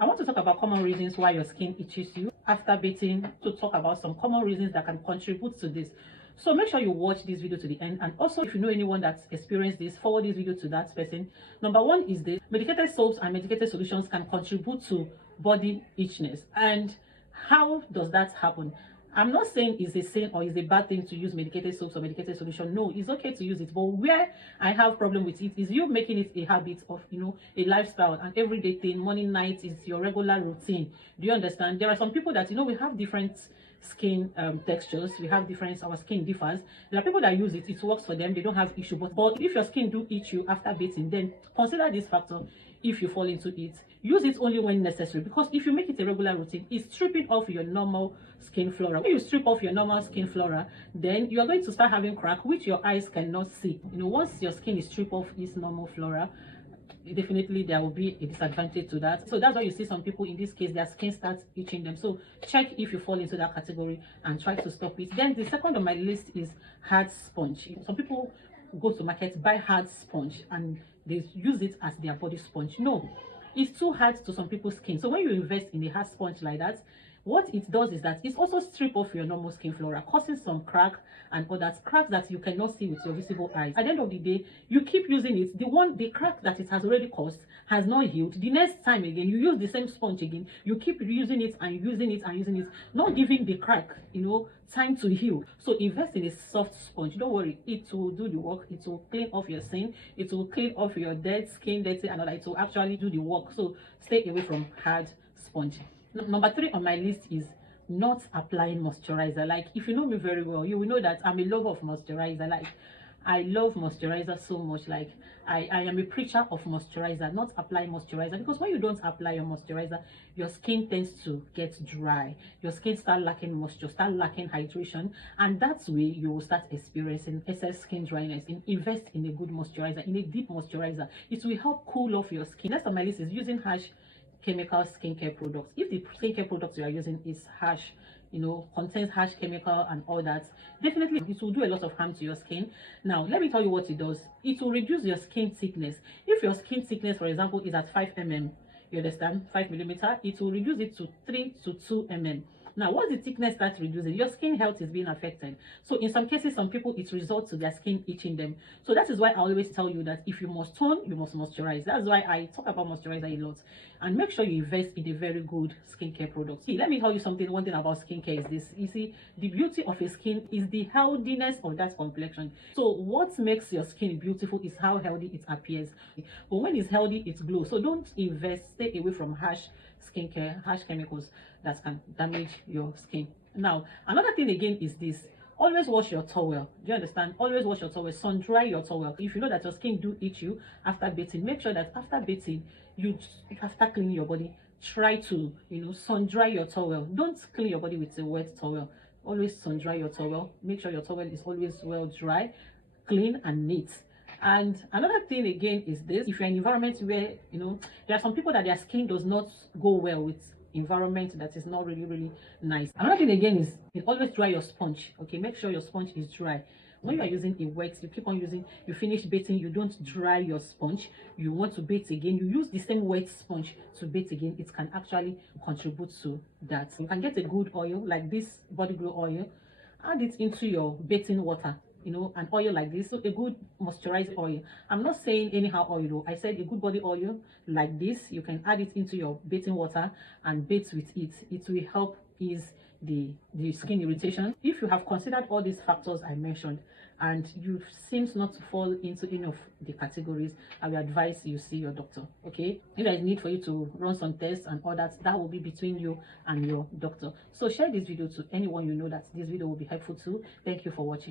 I want to talk about common reasons why your skin itches you after bathing, to talk about some common reasons that can contribute to this. So make sure you watch this video to the end, and also if you know anyone that's experienced this, forward this video to that person. Number one is this: medicated soaps and medicated solutions can contribute to body itchiness. And how does that happen? I'm not saying it's a sin or it's a bad thing to use medicated soaps or medicated solution. No, it's okay to use it. But where I have problem with it is you making it a habit of, a lifestyle, and everyday thing. Morning, night is your regular routine. Do you understand? There are some people that, we have different skin textures. We have different, our skin differs. There are people that use it works for them, they don't have issue. But if your skin do itch you after bathing, then consider this factor. If you fall into it, use it only when necessary, because if you make it a regular routine, it's stripping off your normal skin flora. When you strip off your normal skin flora, then you are going to start having crack which your eyes cannot see. Once your skin is stripped off its normal flora, definitely there will be a disadvantage to that. So that's why you see some people, in this case, their skin starts itching them. So check if you fall into that category and try to stop it. Then the second on my list is hard sponge. Some people go to market, buy hard sponge, and they use it as their body sponge. No, it's too hard to some people's skin. So when you invest in a hard sponge like that, what it does is that it also strip off your normal skin flora, causing some crack and other cracks that you cannot see with your visible eyes. At the end of the day, you keep using it. The crack that it has already caused has not healed. The next time again, you use the same sponge again. You keep using it and using it and using it, not giving the crack, time to heal. So invest in a soft sponge. Don't worry, it will do the work. It will clean off your sin. It will clean off your dead skin, dirty, and all that. It will actually do the work. So stay away from hard sponge. Number 3 on my list is not applying moisturizer. Like, if you know me very well, you will know that I'm a lover of moisturizer. Like, I love moisturizer so much. Like, I am a preacher of moisturizer, not applying moisturizer, because when you don't apply your moisturizer, your skin tends to get dry. Your skin start lacking moisture, start lacking hydration, and that's way you will start experiencing excess skin dryness. Invest in a good moisturizer, in a deep moisturizer. It will help cool off your skin. Next on my list is using harsh chemical skincare products. If the skincare products you are using is harsh, contains harsh chemical and all that, definitely it will do a lot of harm to your skin. Now let me tell you what it does. It will reduce your skin thickness. If your skin thickness, for example, is at 5 mm, you understand, 5 millimeter, it will reduce it to 3 to 2 mm. Now, once the thickness starts reducing, your skin health is being affected. So in some cases, some people, it results to their skin itching them. So that is why I always tell you that if you must tone, you must moisturize. That's why I talk about moisturizer a lot. And make sure you invest in a very good skincare product. See, let me tell you something. One thing about skincare is this. You see, the beauty of a skin is the healthiness of that complexion. So what makes your skin beautiful is how healthy it appears. But when it's healthy, it glows. So don't invest. Stay away from harsh skincare, harsh chemicals that can damage your skin. Now, another thing again is this: always wash your towel. Do you understand? Always wash your towel. Sun dry your towel. If you know that your skin do itch you after bathing, make sure that after bathing, after cleaning your body, try to sun dry your towel. Don't clean your body with a wet towel. Always sun dry your towel. Make sure your towel is always well dry, clean and neat. And another thing again is this: if you're in an environment where there are some people that their skin does not go well with environment that is not really nice. Another thing again is always dry your sponge. Okay, make sure your sponge is dry. When you are using a wet, you keep on using, you finish bathing, you don't dry your sponge, you want to bathe again, you use the same wet sponge to bathe again, it can actually contribute to that. You can get a good oil like this body glow oil, add it into your bathing water, an oil like this. So a good moisturizing oil. I'm not saying anyhow oil though. I said a good body oil like this. You can add it into your bathing water and bathe with it. It will help ease the skin irritation. If you have considered all these factors I mentioned and you seems not to fall into any of the categories, I will advise you see your doctor. Okay, if there is need for you to run some tests and all that, that will be between you and your doctor. So share this video to anyone you know that this video will be helpful to. Thank you for watching.